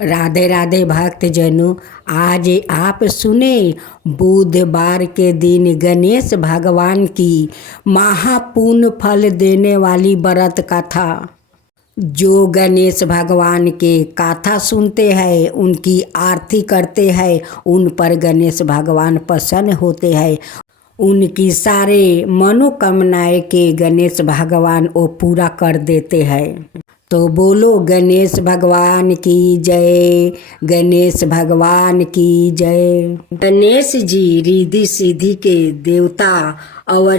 राधे राधे भक्तजनों, आज आप सुने बुधवार के दिन गणेश भगवान की महापुण्य फल देने वाली व्रत कथा। जो गणेश भगवान के कथा सुनते हैं, उनकी आरती करते हैं, उन पर गणेश भगवान प्रसन्न होते हैं। उनकी सारे मनोकामनाएं के गणेश भगवान वो पूरा कर देते हैं। तो बोलो गणेश भगवान की जय, गणेश भगवान की जय। गणेश जी रिद्धि सिद्धि के देवता और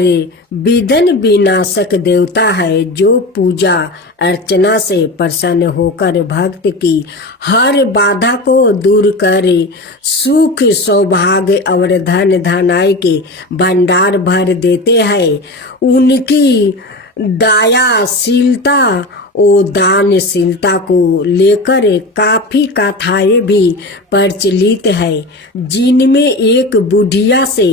विघ्न विनाशक देवता है, जो पूजा अर्चना से प्रसन्न होकर भक्त की हर बाधा को दूर करे, सुख सौभाग्य और धन धनाई के भंडार भर देते हैं। उनकी दयाशीलता और दानशीलता को लेकर काफी कथाएं भी प्रचलित है, जिनमें एक बुढ़िया से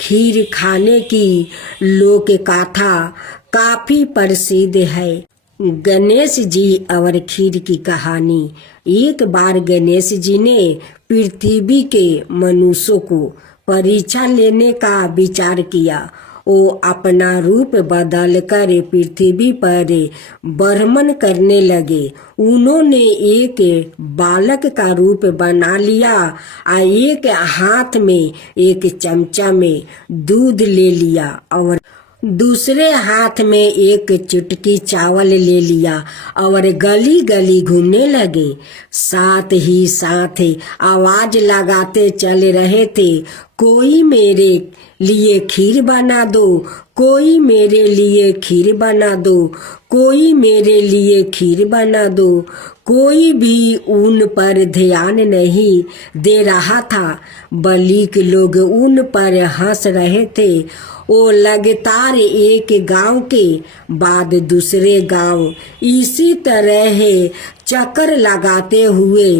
खीर खाने की लोक कथा काफी प्रसिद्ध है। गणेश जी और खीर की कहानी। एक बार गणेश जी ने पृथ्वी के मनुष्यों को परीक्षा लेने का विचार किया। वो अपना रूप बदल कर पृथ्वी पर भ्रमण करने लगे। उन्होंने एक बालक का रूप बना लिया और एक हाथ में एक चमचा में दूध ले लिया और दूसरे हाथ में एक चुटकी चावल ले लिया और गली गली घूमने लगे। साथ ही साथ आवाज लगाते चल रहे थे, कोई मेरे लिए खीर बना दो, कोई मेरे लिए खीर बना दो, कोई मेरे लिए खीर बना दो। कोई भी उन पर ध्यान नहीं दे रहा था, बल्कि लोग उन पर हंस रहे थे। वो लगातार एक गांव के बाद दूसरे गांव इसी तरह चक्कर लगाते हुए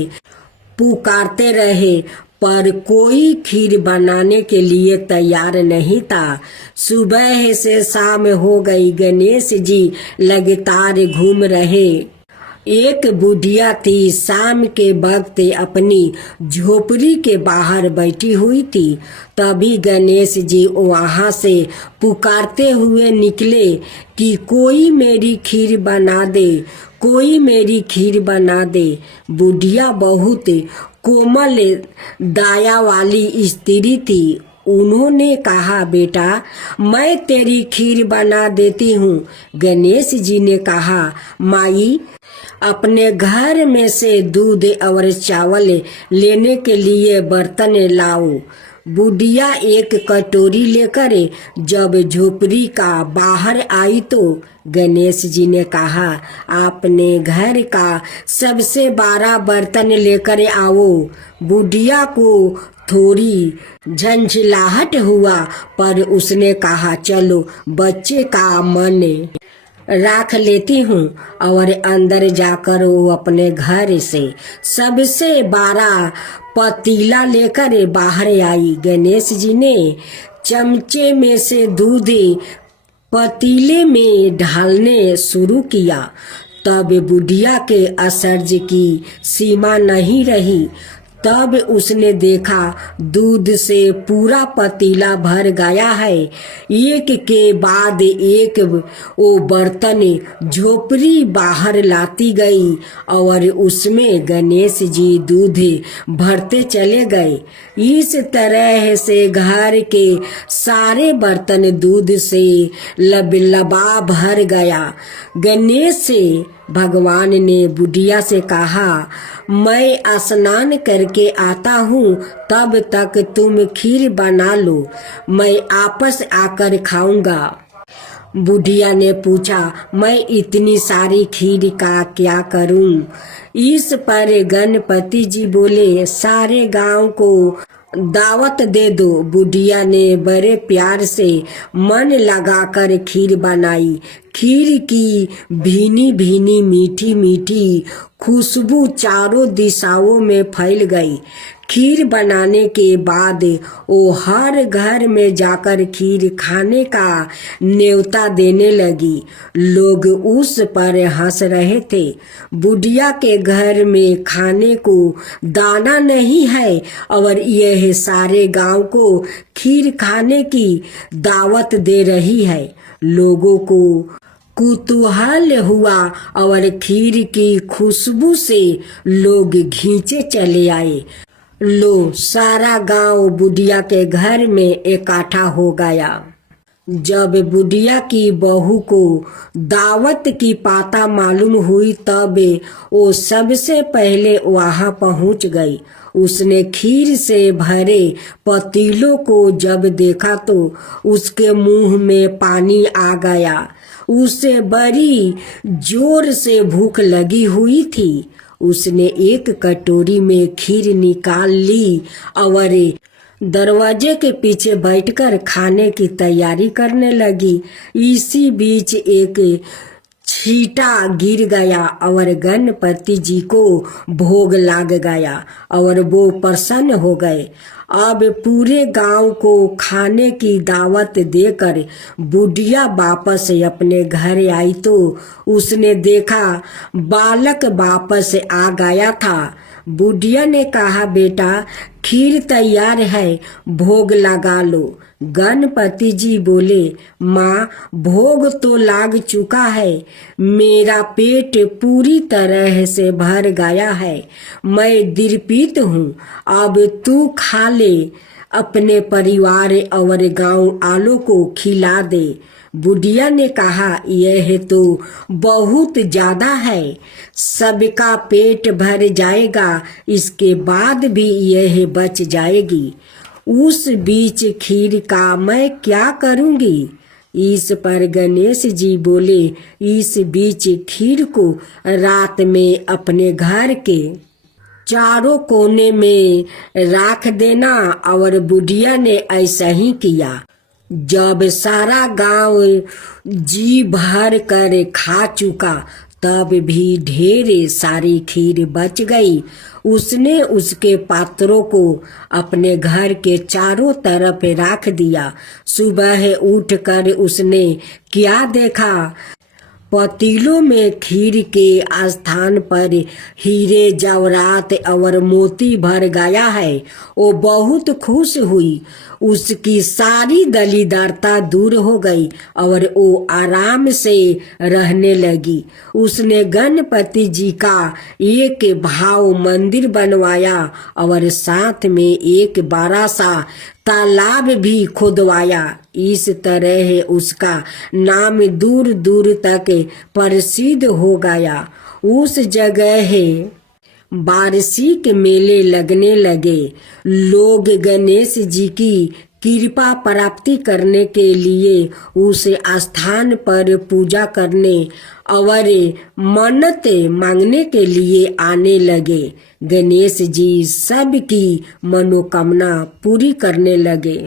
पुकारते रहे, पर कोई खीर बनाने के लिए तैयार नहीं था। सुबह से शाम हो गई, गणेश जी लगातार घूम रहे। एक बुढ़िया थी, शाम के वक्त अपनी झोपड़ी के बाहर बैठी हुई थी। तभी गणेश जी वहां से पुकारते हुए निकले कि कोई मेरी खीर बना दे, कोई मेरी खीर बना दे। बुढ़िया बहुत कोमल दया वाली स्त्री थी। उन्होंने कहा, बेटा मैं तेरी खीर बना देती हूँ। गणेश जी ने कहा, माई अपने घर में से दूध और चावल लेने के लिए बर्तन लाओ। बुढ़िया एक कटोरी लेकर जब झोपड़ी का बाहर आई तो गणेश जी ने कहा, अपने घर का सबसे बड़ा बर्तन लेकर आओ। बुढ़िया को थोड़ी झंझलाहट हुआ, पर उसने कहा, चलो बच्चे का मन राख लेती हूँ। और अंदर जाकर वो अपने घर से सबसे बड़ा पतीला लेकर बाहर आई। गणेश जी ने चमचे में से दूध पतीले में ढालने शुरू किया। तब बुढ़िया के आश्चर्य की सीमा नहीं रही। तब उसने देखा दूध से पूरा पतीला भर गया है। एक के बाद एक वो बर्तन झोपड़ी बाहर लाती गई और उसमें गणेश जी दूध भरते चले गए। इस तरह से घर के सारे बर्तन दूध से लबालब भर गया। गणेश भगवान ने बुढ़िया से कहा, मैं स्नान करके आता हूँ, तब तक तुम खीर बना लो, मैं आपस आकर खाऊंगा। बुढ़िया ने पूछा, मैं इतनी सारी खीर का क्या करूँ? इस पर गणपति जी बोले, सारे गांव को दावत दे दो। बुढ़िया ने बड़े प्यार से मन लगाकर खीर बनाई। खीर की भीनी भीनी मीठी मीठी खुशबू चारों दिशाओं में फैल गई। खीर बनाने के बाद वो हर घर में जाकर खीर खाने का न्योता देने लगी। लोग उस पर हंस रहे थे। बुढ़िया के घर में खाने को दाना नहीं है और यह सारे गांव को खीर खाने की दावत दे रही है। लोगों को कुतूहल हुआ और खीर की खुशबू से लोग खींचे चले आए। लो सारा गांव बुढ़िया के घर में इकट्ठा हो गया। जब बुढ़िया की बहू को दावत की पाता मालूम हुई तब वो सबसे पहले वहां पहुंच गई। उसने खीर से भरे पतीलों को जब देखा तो उसके मुंह में पानी आ गया। उसे बड़ी जोर से भूख लगी हुई थी। उसने एक कटोरी में खीर निकाल ली और दरवाजे के पीछे बैठकर खाने की तैयारी करने लगी। इसी बीच एक छींटा गिर गया और गणपति जी को भोग लग गया और वो प्रसन्न हो गए। अब पूरे गांव को खाने की दावत देकर बुढ़िया वापस अपने घर आई तो उसने देखा बालक वापस आ गया था। बुढ़िया ने कहा, बेटा खीर तैयार है, भोग लगा लो। गणपति जी बोले, माँ भोग तो लाग चुका है, मेरा पेट पूरी तरह से भर गया है, मैं दिरपीत हूँ, अब तू खा ले, अपने परिवार और गांव वालों को खिला दे। बुढ़िया ने कहा, यह तो बहुत ज्यादा है, सबका पेट भर जाएगा, इसके बाद भी यह बच जाएगी। उस बीच खीर का मैं क्या करूंगी? इस पर गणेश जी बोले, इस बीच खीर को रात में अपने घर के चारों कोने में रख देना। और बुढ़िया ने ऐसा ही किया। जब सारा गांव जी भर कर खा चुका तब भी ढेर सारी खीर बच गई। उसने उसके पात्रों को अपने घर के चारों तरफ रख दिया। सुबह उठकर उसने क्या देखा? पतीलों में खीर के स्थान पर हीरे जवाहरात और मोती भर गया है। वो बहुत खुश हुई। उसकी सारी दलिदरता दूर हो गई और वो आराम से रहने लगी। उसने गणपति जी का एक भाव मंदिर बनवाया और साथ में एक बड़ा सा तालाब भी खुदवाया। इस तरह उसका नाम दूर दूर तक प्रसिद्ध हो गया। उस जगह वार्षिक मेले लगने लगे। लोग गणेश जी की कृपा प्राप्ति करने के लिए उस स्थान पर पूजा करने और मन्नत मांगने के लिए आने लगे। गणेश जी सबकी मनोकामना पूरी करने लगे।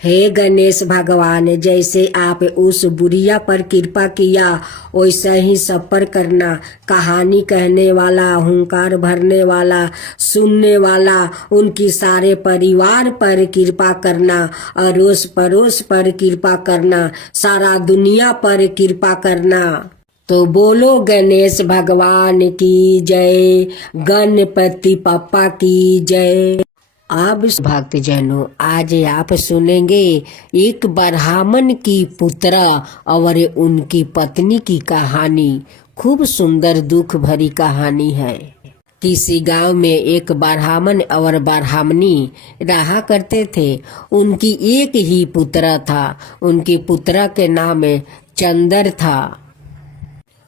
हे गणेश भगवान, जैसे आप उस बुढ़िया पर कृपा किया वैसा ही सब पर करना। कहानी कहने वाला, हुंकार भरने वाला, सुनने वाला, उनकी सारे परिवार पर कृपा करना, अड़ोस पड़ोस पर कृपा करना, सारा दुनिया पर कृपा करना। तो बोलो गणेश भगवान की जय, गणपति पप्पा की जय। अब भक्तजनों, आज आप सुनेंगे एक ब्राह्मण की पुत्रा और उनकी पत्नी की कहानी। खूब सुंदर दुख भरी कहानी है। किसी गांव में एक ब्राह्मण और ब्राह्मणी रहा करते थे। उनकी एक ही पुत्रा था। उनकी पुत्रा के नाम चंदर था।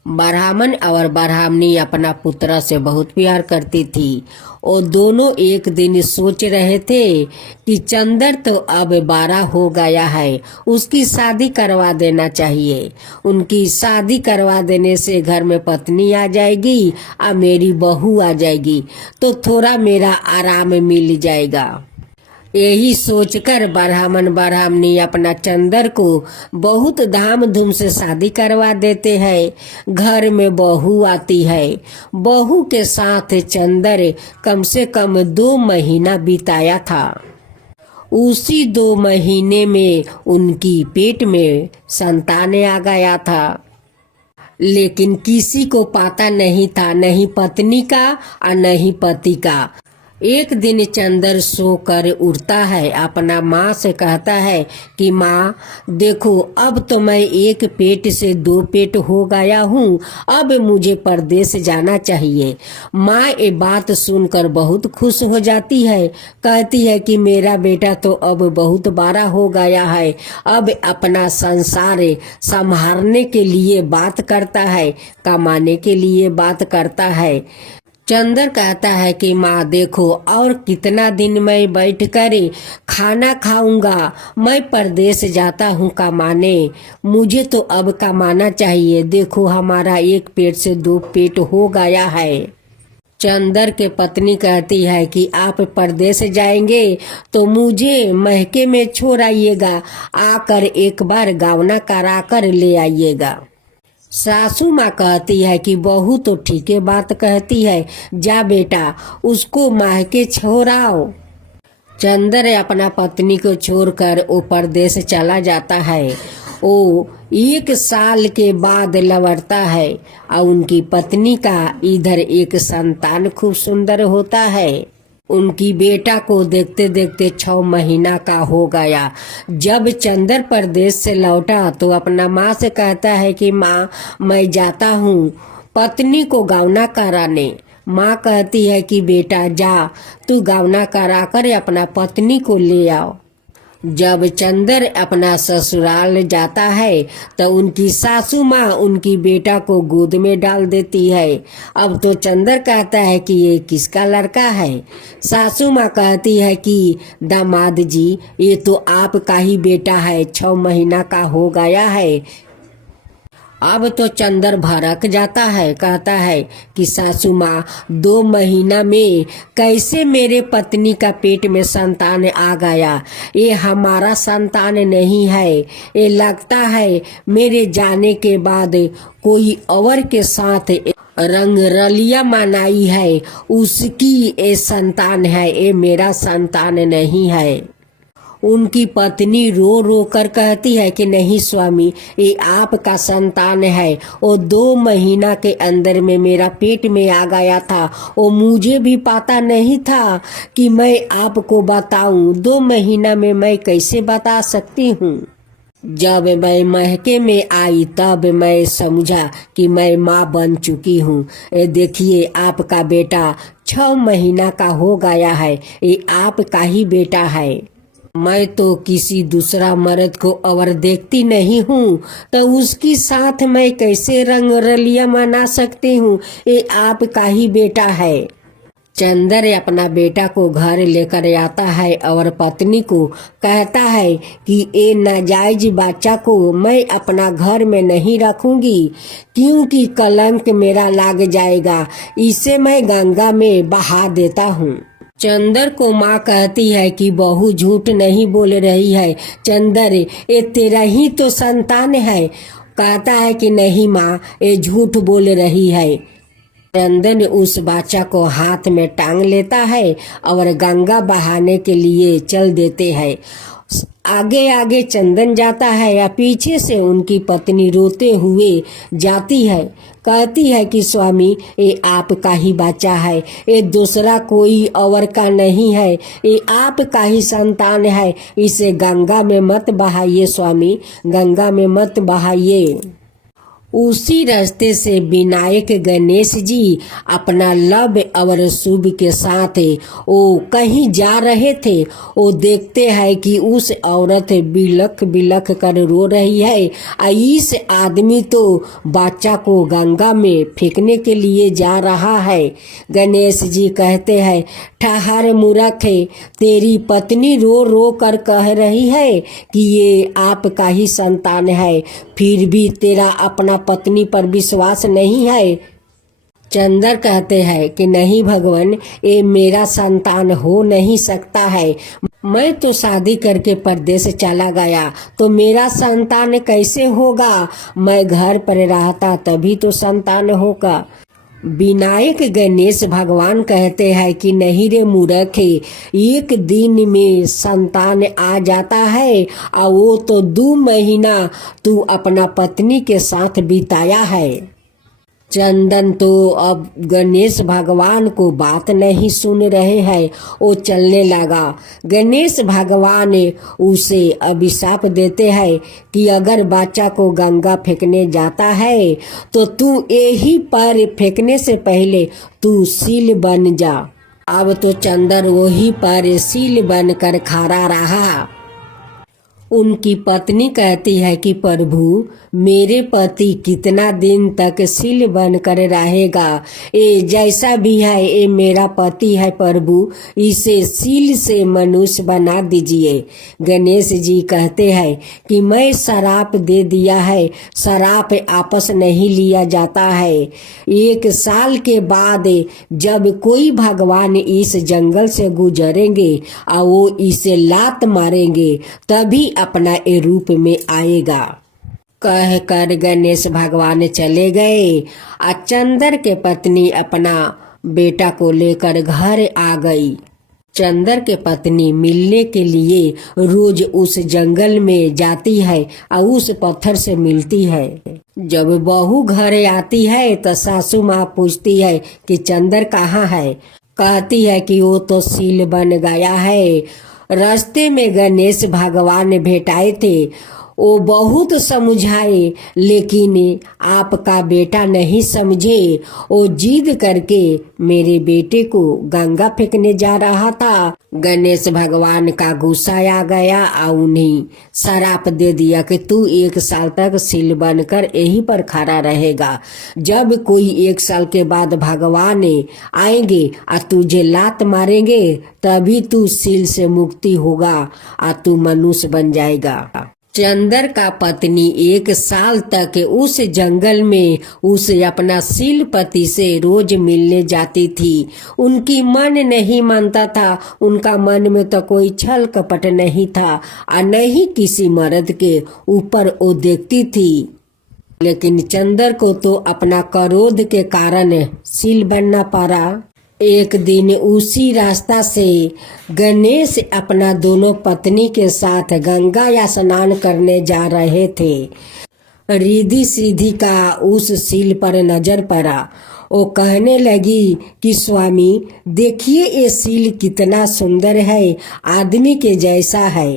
ब्राह्मण और ब्राह्मणी अपना पुत्रा से बहुत प्यार करती थी। और दोनों एक दिन सोच रहे थे कि चंदर तो अब 12 हो गया है, उसकी शादी करवा देना चाहिए। उनकी शादी करवा देने से घर में पत्नी आ जाएगी और मेरी बहू आ जाएगी, तो थोड़ा मेरा आराम मिल जाएगा। यही सोचकर ब्राह्मणी अपना चंदर को बहुत धामधूम से शादी करवा देते हैं। घर में बहू आती है। बहू के साथ चंदर कम से कम 2 महीना बिताया था। उसी 2 महीने में उनकी पेट में संतान आ गया था, लेकिन किसी को पता नहीं था, नहीं पत्नी का और नहीं पति का। एक दिन चंदर सोकर उठता है, अपना माँ से कहता है कि माँ देखो, अब तो मैं एक पेट से 2 पेट हो गया हूँ, अब मुझे परदेश जाना चाहिए। माँ ये बात सुनकर बहुत खुश हो जाती है, कहती है कि मेरा बेटा तो अब बहुत बड़ा हो गया है, अब अपना संसार संभालने के लिए बात करता है, कमाने के लिए बात करता है। चंदर कहता है कि माँ देखो, और कितना दिन मैं बैठ कर खाना खाऊंगा, मैं परदेश जाता हूँ कमाने, मुझे तो अब कमाना चाहिए। देखो हमारा एक पेट से 2 पेट हो गया है। चंदर के पत्नी कहती है कि आप परदेश जाएंगे तो मुझे महके में छोड़ आइएगा, आकर एक बार गावना करा कर ले आइएगा। सासू माँ कहती है कि बहू तो ठीक है बात कहती है, जा बेटा उसको मायके छोड़ाओ। चंदर अपना पत्नी को छोड़कर वो परदेश चला जाता है। वो 1 साल के बाद लौटता है और उनकी पत्नी का इधर एक संतान खूब सुंदर होता है। उनकी बेटा को देखते देखते 6 महीना का हो गया। जब चंदर परदेश से लौटा तो अपना माँ से कहता है कि माँ मैं जाता हूँ पत्नी को गावना कराने। माँ कहती है कि बेटा जा, तू गावना करा कर अपना पत्नी को ले आओ। जब चंदर अपना ससुराल जाता है तो उनकी सासू माँ उनकी बेटा को गोद में डाल देती है। अब तो चंदर कहता है कि ये किसका लड़का है। सासू माँ कहती है कि दामाद जी ये तो आपका ही बेटा है, 6 महीना का हो गया है। अब तो चंदर भड़क जाता है, कहता है कि सासू माँ 2 महीना में कैसे मेरे पत्नी का पेट में संतान आ गया, ये हमारा संतान नहीं है, ये लगता है मेरे जाने के बाद कोई और के साथ रंग रलिया मनाई है, उसकी ये संतान है, ये मेरा संतान नहीं है। उनकी पत्नी रो रो कर कहती है कि नहीं स्वामी, ये आपका संतान है, वो 2 महीना के अंदर में मेरा पेट में आ गया था, वो मुझे भी पता नहीं था कि मैं आपको बताऊं, 2 महीना में मैं कैसे बता सकती हूँ। जब मैं महके में आई तब मैं समझा कि मैं माँ बन चुकी हूँ। ये देखिए आपका बेटा 6 महीना का हो गया है, ये आपका ही बेटा है। मैं तो किसी दूसरा मर्द को और देखती नहीं हूँ, तो उसकी साथ मैं कैसे रंग रलिया मना सकती हूँ, ये आपका ही बेटा है। चंदर अपना बेटा को घर लेकर आता है और पत्नी को कहता है कि ये नाजायज बच्चा को मैं अपना घर में नहीं रखूंगी, क्योंकि कलंक मेरा लग जाएगा, इसे मैं गंगा में बहा देता हूँ। चंदर को माँ कहती है कि बहू झूठ नहीं बोल रही है, चंदर ये तेरा ही तो संतान है। कहता है कि नहीं माँ, ये झूठ बोल रही है। चंदन उस बच्चा को हाथ में टांग लेता है और गंगा बहाने के लिए चल देते हैं। आगे आगे चंदन जाता है या पीछे से उनकी पत्नी रोते हुए जाती है, कहती है कि स्वामी ये आपका ही बच्चा है, ये दूसरा कोई और का नहीं है, ये आपका ही संतान है, इसे गंगा में मत बहाइए स्वामी, गंगा में मत बहाइए। उसी रास्ते से विनायक गणेश जी अपना लव और शुभ के साथ वो कहीं जा रहे थे। वो देखते हैं कि उस औरत बिलख बिलख कर रो रही है और इस आदमी तो बच्चा को गंगा में फेंकने के लिए जा रहा है। गणेश जी कहते हैं, ठहर मूर्ख, तेरी पत्नी रो रो कर कह रही है कि ये आपका ही संतान है, फिर भी तेरा अपना पत्नी पर विश्वास नहीं है। चंदर कहते हैं कि नहीं भगवान, ये मेरा संतान हो नहीं सकता है, मैं तो शादी करके परदेश चला गया तो मेरा संतान कैसे होगा। मैं घर पर रहता तभी तो संतान होगा। विनायक गणेश भगवान कहते हैं कि नहीं रे मूर्ख, एक दिन में संतान आ जाता है और वो तो 2 महीना तू अपना पत्नी के साथ बिताया है। चंदन तो अब गणेश भगवान को बात नहीं सुन रहे हैं। वो चलने लगा। गणेश भगवान उसे अभिशाप देते हैं कि अगर बच्चा को गंगा फेंकने जाता है तो तू यही पर फेंकने से पहले तू सील बन जा। अब तो चंदन वही पर सील बनकर खड़ा रहा। उनकी पत्नी कहती है कि प्रभु, मेरे पति कितना दिन तक सील बनकर रहेगा। ये जैसा भी है ये मेरा पति है प्रभु, इसे सील से मनुष्य बना दीजिए। गणेश जी कहते हैं कि मैं शराप दे दिया है, शराप आपस नहीं लिया जाता है। 1 साल के बाद जब कोई भगवान इस जंगल से गुजरेंगे और वो इसे लात मारेंगे तभी अपना ए रूप में आएगा। कह कर गणेश भगवान चले गए। चंदर के पत्नी अपना बेटा को लेकर घर आ गई। चंदर के पत्नी मिलने के लिए रोज उस जंगल में जाती है और उस पत्थर से मिलती है। जब बहू घर आती है तो सासू माँ पूछती है कि चंदर कहाँ है। कहती है कि वो तो सील बन गया है। रास्ते में गणेश भगवान भेटाए थे। वो बहुत समझाए लेकिन आपका बेटा नहीं समझे। वो जिद करके मेरे बेटे को गंगा फेंकने जा रहा था। गणेश भगवान का गुस्सा आ गया और उन्हें शराप दे दिया कि तू 1 साल तक सील बनकर यहीं पर खड़ा रहेगा। जब कोई 1 साल के बाद भगवान आएंगे और तुझे लात मारेंगे तभी तू सील से मुक्ति होगा और तू मनुष्य बन जाएगा। चंदर का पत्नी 1 साल तक उस जंगल में उसे अपना सील पति से रोज मिलने जाती थी। उनकी मन नहीं मानता था। उनका मन में तो कोई छल कपट नहीं था और नहीं किसी मर्द के ऊपर वो देखती थी। लेकिन चंदर को तो अपना क्रोध के कारण सील बनना पड़ा। एक दिन उसी रास्ता से गणेश अपना दोनों पत्नी के साथ गंगा या स्नान करने जा रहे थे। रिद्धि सिद्धि का उस सील पर नजर पड़ा। वो कहने लगी कि स्वामी देखिए ये सील कितना सुंदर है, आदमी के जैसा है।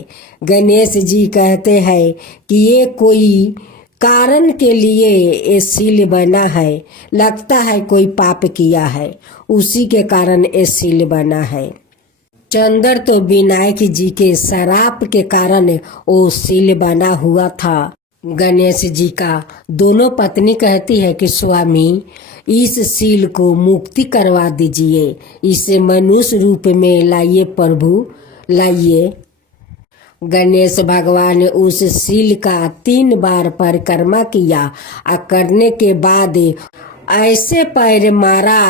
गणेश जी कहते हैं कि ये कोई कारण के लिए ये सील बना है, लगता है कोई पाप किया है, उसी के कारण ये सील बना है। चंदर तो विनायक जी के शराप के कारण वो सील बना हुआ था। गणेश जी का दोनों पत्नी कहती है कि स्वामी इस सील को मुक्ति करवा दीजिए, इसे मनुष्य रूप में लाइए प्रभु, लाइए। गणेश भगवान ने उस सील का 3 बार परिक्रमा किया और करने के बाद ऐसे पैर मारा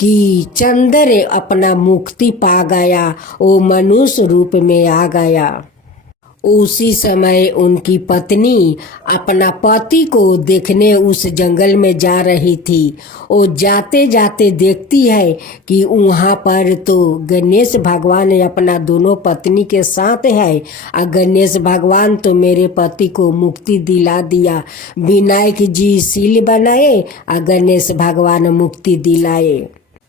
कि चंदर अपना मुक्ति पा गया, वो मनुष्य रूप में आ गया। उसी समय उनकी पत्नी अपना पति को देखने उस जंगल में जा रही थी। वो जाते जाते देखती है कि वहाँ पर तो गणेश भगवान अपना दोनों पत्नी के साथ है और गणेश भगवान तो मेरे पति को मुक्ति दिला दिया। विनायक जी सील बनाए और गणेश भगवान मुक्ति दिलाए।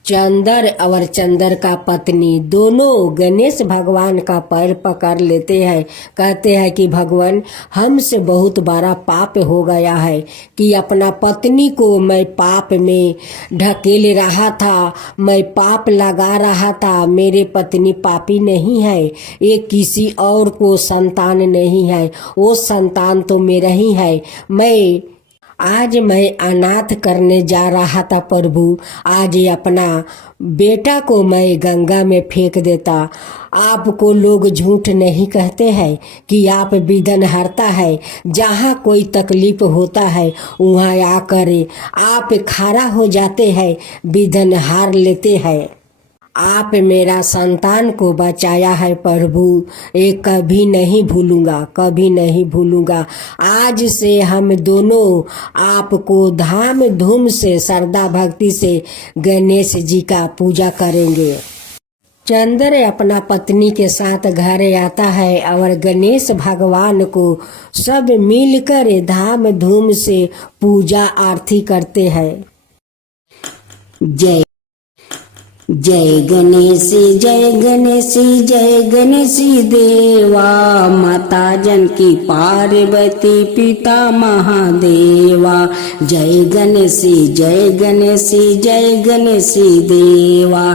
चंदर और चंदर का पत्नी दोनों गणेश भगवान का पैर पकड़ लेते हैं। कहते हैं कि भगवान हमसे बहुत बड़ा पाप हो गया है कि अपना पत्नी को मैं पाप में ढकेल रहा था, मैं पाप लगा रहा था। मेरे पत्नी पापी नहीं है, ये किसी और को संतान नहीं है, वो संतान तो मेरा ही है। आज मैं अनाथ करने जा रहा था प्रभु, आज अपना बेटा को मैं गंगा में फेंक देता। आपको लोग झूठ नहीं कहते हैं कि आप विघ्न हरता है। जहाँ कोई तकलीफ होता है वहाँ आकर आप खड़ा हो जाते हैं, विघ्न हार लेते हैं। आप मेरा संतान को बचाया है प्रभु, ये कभी नहीं भूलूंगा, कभी नहीं भूलूंगा। आज से हम दोनों आपको धाम धूम से श्रद्धा भक्ति से गणेश जी का पूजा करेंगे। चंद्र अपना पत्नी के साथ घर आता है और गणेश भगवान को सब मिलकर धाम धूम से पूजा आरती करते हैं। जय जय गणेश जय गणेश जय गणेश देवा, माता जानकी पार्वती पिता महादेवा। जय गणेश जय गणेश जय गणेश देवा,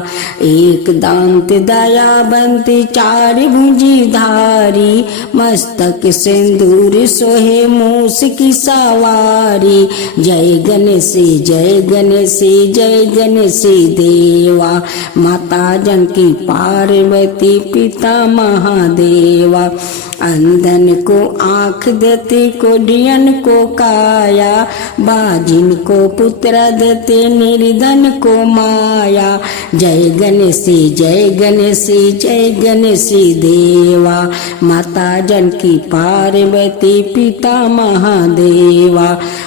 एक दांत दयावंत चार भुजी धारी, मस्तक सिंदूर सोहे मूस की सवारी। जय गणेश जय गणेश जय गणेश देवा, माता जानकी पार्वती पिता महादेवा। अंधन को आँख देते, कोढ़ियन को काया, बाजिन को पुत्र देते, निर्धन को माया। जय गणेश जय गणेश जय गणेश देवा, माता जानकी पार्वती पिता महादेवा।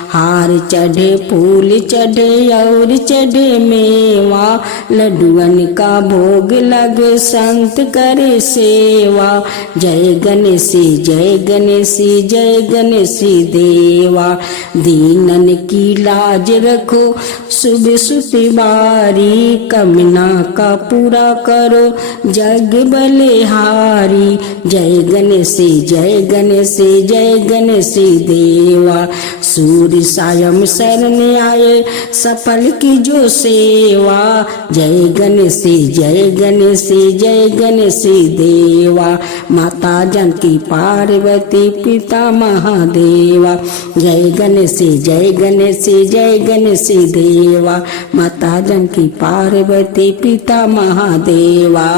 हार चढ़े फूल चढ़े और चढ़े मेवा, लड्डुअन का भोग लगे संत करे सेवा। जय गणेश जय गणेश जय गणेश देवा, दीनन की लाज रखो सुबह सुतिवारी, कमना का पूरा करो जग बलिहारी। जय गणेश जय गणेश जय गणेश देवा, सूर्य सायं शरण आए सफल की जो सेवा। जय गणेश जय गणेश जय गणेश देवा, माता जानकी पार्वती पिता महादेवा। जय गणेश जय गणेश जय गणेश देवा, माता जानकी पार्वती पिता महादेवा।